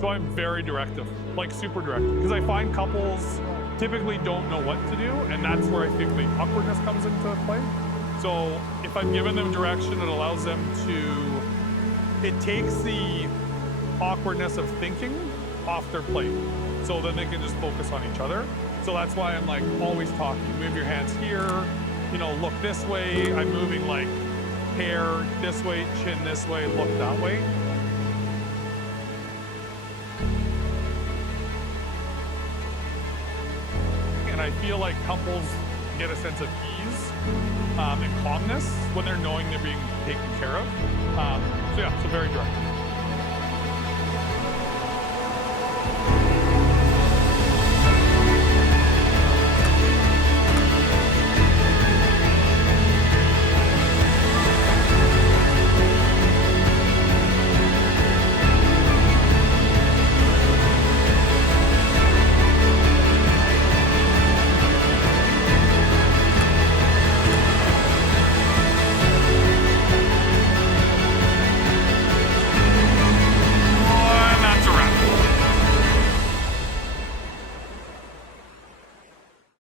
So I'm very directive, like super directive, because I find couples typically don't know what to do, and that's where I think the awkwardness comes into play. So if I'm giving them direction, it allows them to, it takes the awkwardness of thinking off their plate, so then they can just focus on each other. So that's why I'm like always talking. Move your hands here, you know, look this way. I'm moving like hair this way, chin this way, look that way. And I feel like couples get a sense of ease and calmness when they're knowing they're being taken care of. So yeah, so very direct.